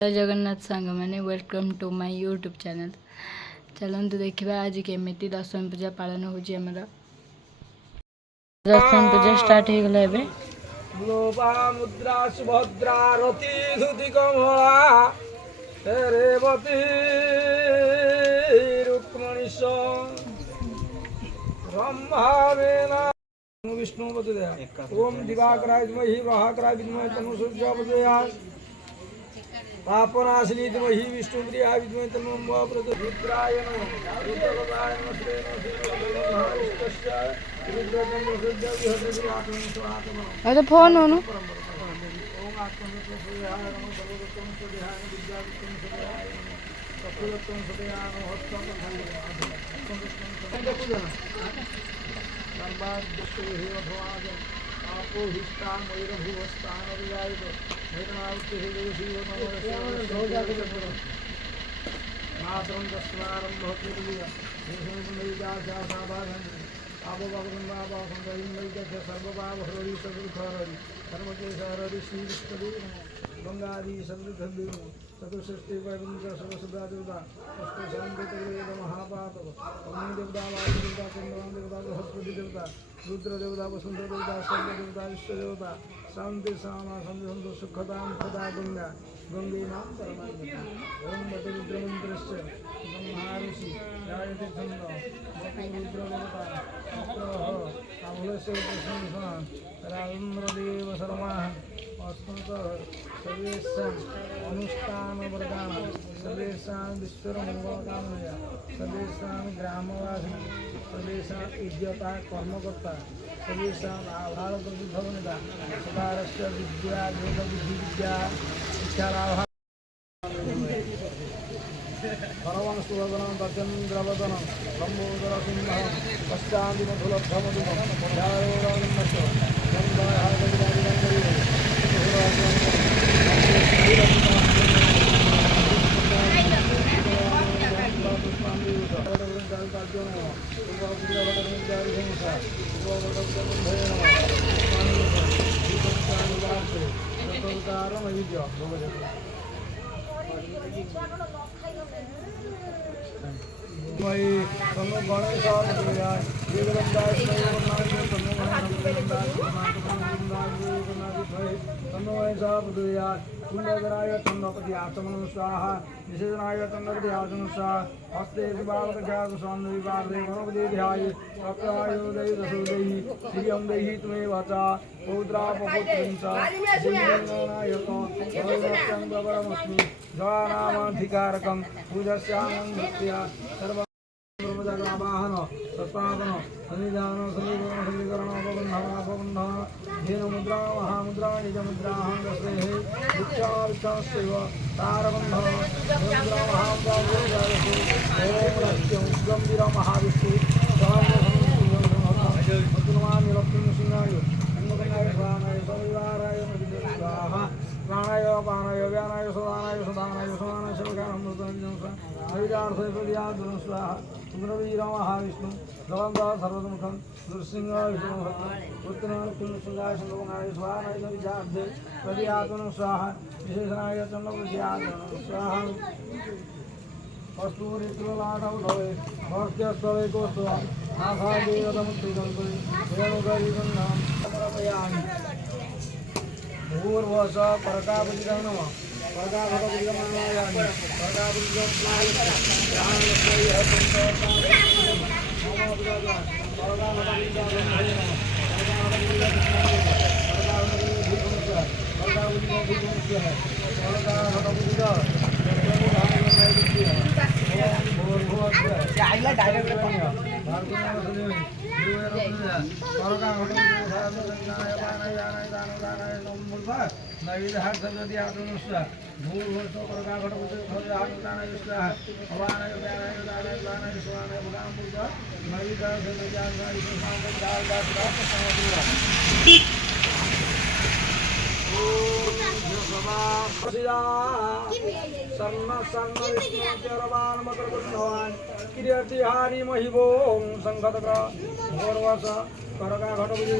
जय जगन्नाथ सांग मैंने welcome to my YouTube channel. चलते देखा आज केमी दशमी पूजा पालन होमर। दशमी पूजा स्टार्ट हो गला एबे। मुद्रा सुभद्रा रति धुति कमला रेवती रुक्मणी ब्रह्मा विष्णु ओम दिवाकराय विद्महे प्रभाकराय विद्महे तन्नूर्जा प्रचोदयात् पापनाशिनी विद्महे विष्णुप्रियाय विद्महे तन्नो रुद्राय नमः रुद्रवराय नमः अरे फोन हो नु गंगादी समृद्धि चतुष्टी वैकुंठ सर्वसदा देवता महापात अग्नि देवता वायु देवता चंद्रमा देवता बृहस्पति देवता रुद्र देवता वसुंधरा देवता सर्व देवता विश्व देवता शांति सामा संतु सुखदां सदा गंगा गंगे नाम परमात्मा ओम बटे रुद्रमंत्रस्य ब्रह्माऋषि गायत्री छंद रुद्र देवता अमलस्य प्रशंसा राजेन्द्रदेव शर्मा अस्मत् सर्वेषां अनुष्ठानवर्गाण सर्वेषां विश्वमंगलकामया सर्वेषां ग्रामवासिनां सर्वेषां इज्जता कर्मकर्ता सर्वेषां आभारप्रतिभवनिता सदारस्य विद्या वेदबुद्धिविद्या शिक्षालाभ परमं सुवदनं तचन्द्रवदनं लम्बोदरसिंहं पश्चादिमधुलब्धमधुमं ध्यायोरविन्दस्य गन्धाहारविदारिगङ्गरीरे कुंडधराय चंद्रपति आचमन स्वाहा निषेधनाय चंद्रपति आचमन स्वाहा हस्ते बालकजात स्वान्विवादे मनोपदे ध्याय अप्रायोदय दशोदयी श्रियं देहि तुमे वाचा पौत्रा पपुत्रं च देवीनायकं परमस्मि जवानामाधिकारकं पूजस्यामं भक्त्या सर्व ब्रह्मजगावाहन सत्पादन सन्निधान समीकरण अपबंधन धेन मुद्रा महामुद्रा निजमुद्राहं दस्तेः उच्चाविच्छास्यैव तारबन्धन मुद्रा महामुद्रा ओम रत्यं गंभीर महाविष्णु स्वामी लक्ष्मी सिंहाय अन्नकन्याय स्वानाय सविवाराय स्वाहा प्राणाय पानाय व्यानाय सदानाय सदानाय समानाय सर्वकारणं मृतञ्जनं अविदार्थय प्रदियाद्वनं स्वाहा सुन्द्रवीर महाविष्णु गवन्दा सर्वतमुखं नृसिंह विष्णुभक्तं उत्तरायण कुलसुंगाय सुन्दरनाय स्वाहाय विजार्धे प्रदियाद्वनं स्वाहा विशेषणाय चन्द्रप्रदियाद्वनं स्वाहा कस्तूरित्रलाटं भवे भक्त्यस्तवे कोस्तवा आभादेवतमुत्रिकल्पे वेणुगरीगन्धां समर्पयामि भूर्वस परकापतिं नमः परकाभटपुरिगमनायामि किरीटिहारी महिभों संघतग्र भोरवस करका घटबुज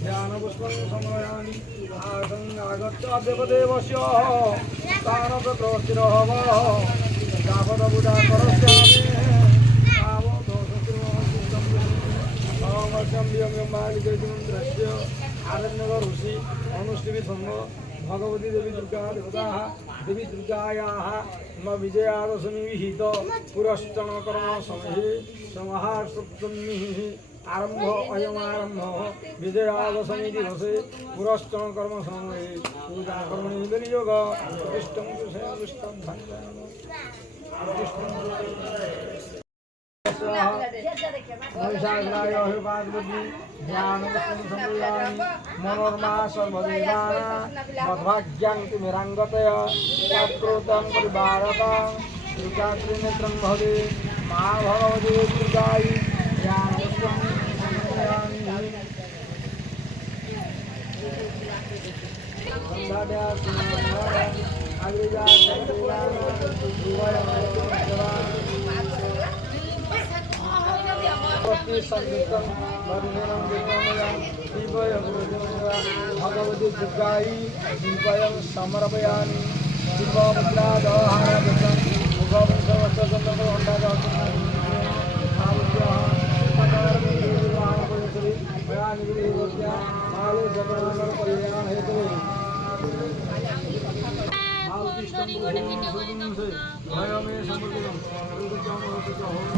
ध्यानपुष्पं समयामि आसन् आगत्य देवदेवस्य स्थानतत्रोस्थिरः वः तावदबुधा करस्यामि तावदोषतिमहसिद्धं आरण्यक ऋषि अनुष्ठित भगवती देवी दुर्गा देवताः देवी दुर्गायाः न विजयादशमी विहित पुरस्चन कर्म समये समाहारसप्तमीः आरंभ अयमारंभ विजयादशमी दिवसे पुरस्चन कर्म समये पूजा कर्मणि विनियोग प्रतिष्ठं विषयविष्टं वैशाखाय पार्वती ज्ञानपुष्पं समयामि मनोरमा सर्वदेवानां मध्वाज्ञान्ति निराङ्गतया तत्कृतं परिवारतां दुर्गात्रिनेत्रं भवे मा भगवती दुर्गायै ज्ञानपुष्पं समयामि संगीतं वर्णनं भगवती दुर्गायै दीपयं समर्पयामि दीपमुद्रादहारदं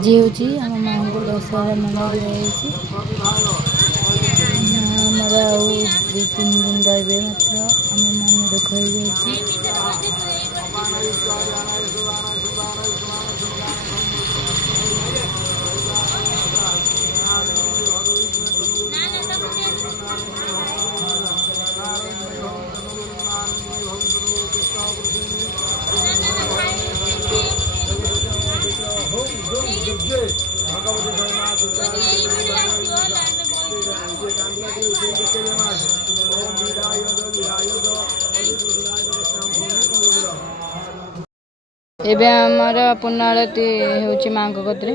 जी होची आम माँ को दशहरा मेला दिखाई आमर आउ दु तीन दिन रही मात्र आम मन दुख हो एबे आमर पूर्ण आरती होची माँ को कत्रे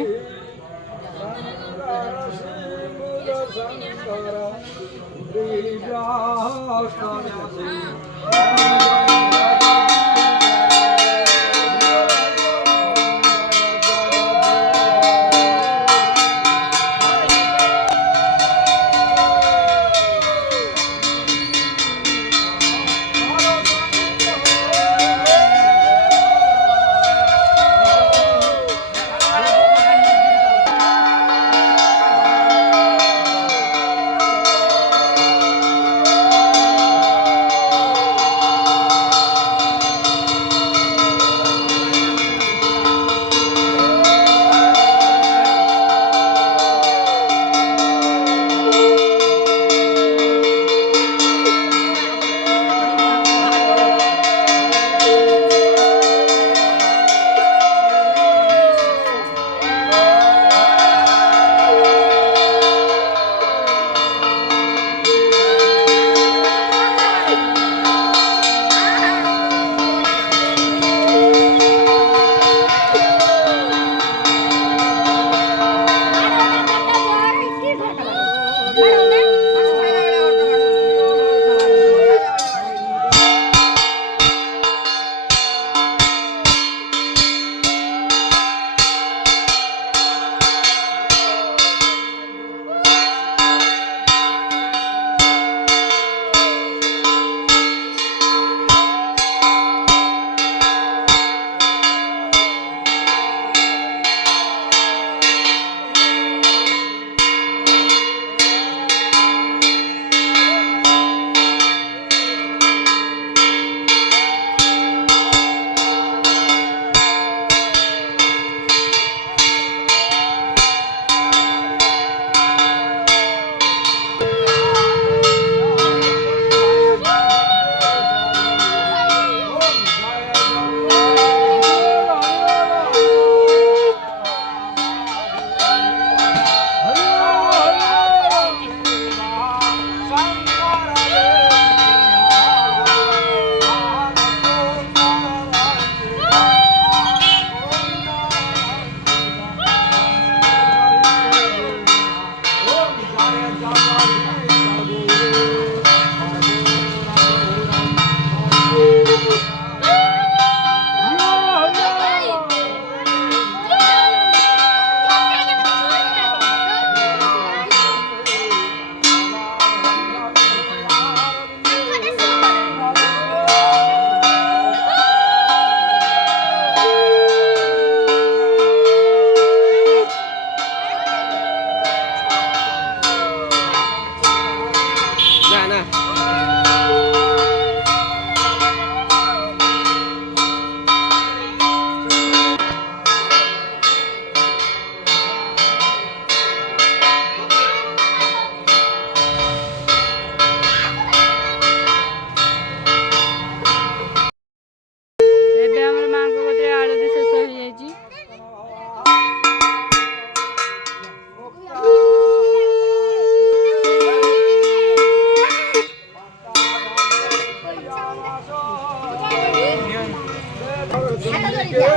के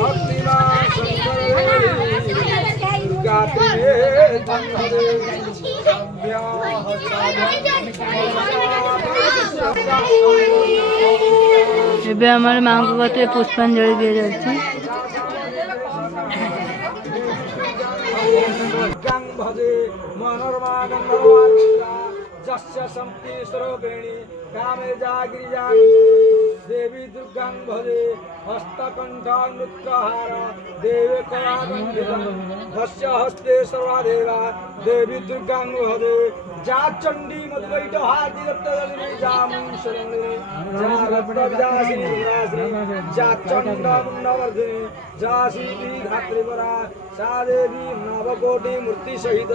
भक्तिमान शंकर दुर्गा के ଏବେ ଆମର ମାଆଙ୍କ କତିରେ ପୁଷ୍ପାଞ୍ଜଳି ଦିଆଯାଉଛି। भजे मनोरमा गंधर्वान्विता जस्य संति स्वरूपिणी कामे जागिरिजां देवी दुर्गां भजे हस्तकंठ नृत्यहार देवी कलागंधितं भस्य हस्ते सर्वादेवा देवी दुर्गां भजे जा चंडी मधुवैटहाति रक्तदलिनी जामुं शरण्ये जा रत्नविदासिनी विनाशिनी जा चंडमुण्डवर्धिनी जा श्री धात्रिवरा सा देवी नवकोटि मूर्ति सहित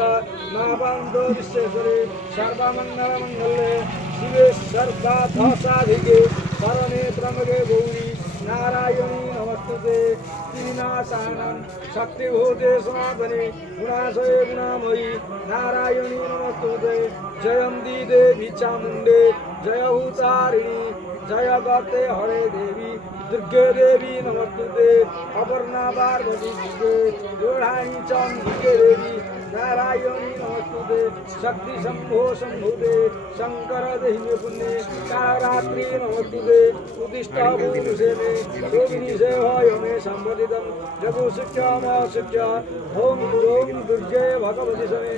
नवबंधो विश्वेश्वरी सर्वमंगल मंगले शिवे सर्वार्थसाधिके शरणे त्र्यंबके गौरी नारायणी नमस्तुते विनाशानं शक्तिभूते सनातने गुणाशये गुणामयी नारायणी नमस्तुते जयंती देवी चामुंडे जयभूतारिणी जय गते हरे देवी दुर्गे देवी नमस्तुते अपर्णा पार्वती दुर्गे योधानी चंडिके देवी नारायणी नमस्तुते शक्ति शंभो शंभुते शंकर देहि पुण्ये कालरात्रि नमस्तुते उदिष्ट पुरुषे मे योगिनी से मे संवदितं जगुशिष्यम शिष्य ओम दुर्गे भगवती समे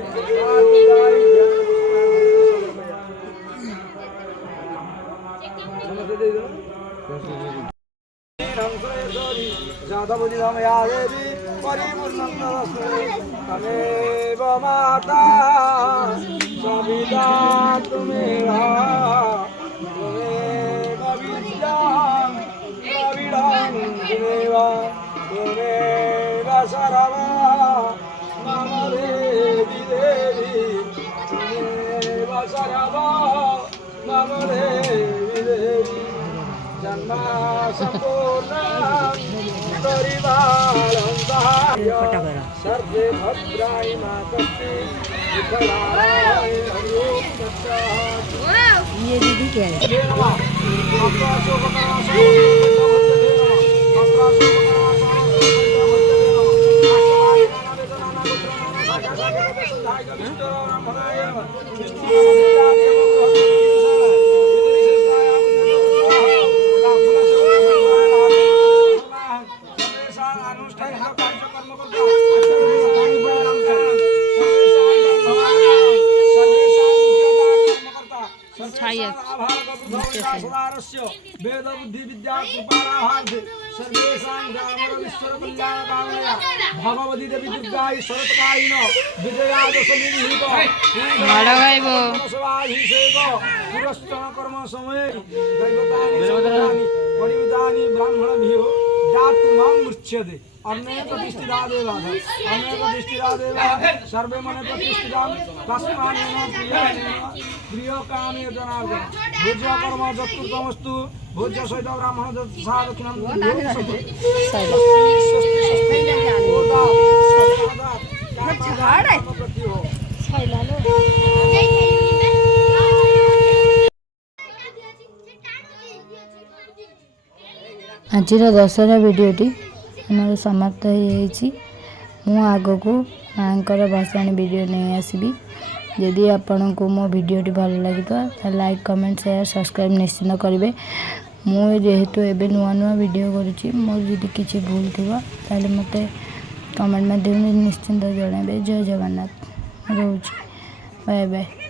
जातमुदितमया देवी परिपूर्णन्तमस्मै तमेव माता सविता त्वमेव विद्यां द्रविडं त्वमेव सर्वं मम देवी देवी त्वमेव सर्वं मम देवी देवी जन्मा संपूर्ण सर्वे भद्राय मातस्ते ये दीदी क्या है? वेद बुद्धि विद्या कृपालाहार्थे सर्वेषां ग्रामर विश्वर कल्याण कामया भगवती देवी दुर्गा शरत्कालीन विजया दशमी निहित सवाभिषेक पुरस्चन कर्म समये दैवतानि परिविदानि ब्राह्मणभिः दातुमां मुच्यते अन्य प्रतिष्ठिता देवा सर्वे मन प्रतिष्ठिता तस्मान् प्रिय कामे जनार्दन भोज्य कर्म चतुर्थमस्तु भोज्य सहित ब्राह्मण सा दक्षिणं आजिर दशहरा भिडियोटी आमर समाप्त हो आग को माँ भसाणी वीडियो नहीं आसबि जदि आपण को मो वीडियोटी भल लगी तो लाइक कमेंट शेयर सब्सक्राइब निश्चित करेंगे जेहेतु एबे नुआ नुआ वीडियो करुँची मोर जदि किसी भूल थी मत कमेंट माध्यम निश्चिंत जनइबे। जय जगन्नाथ रोज बाय बाय।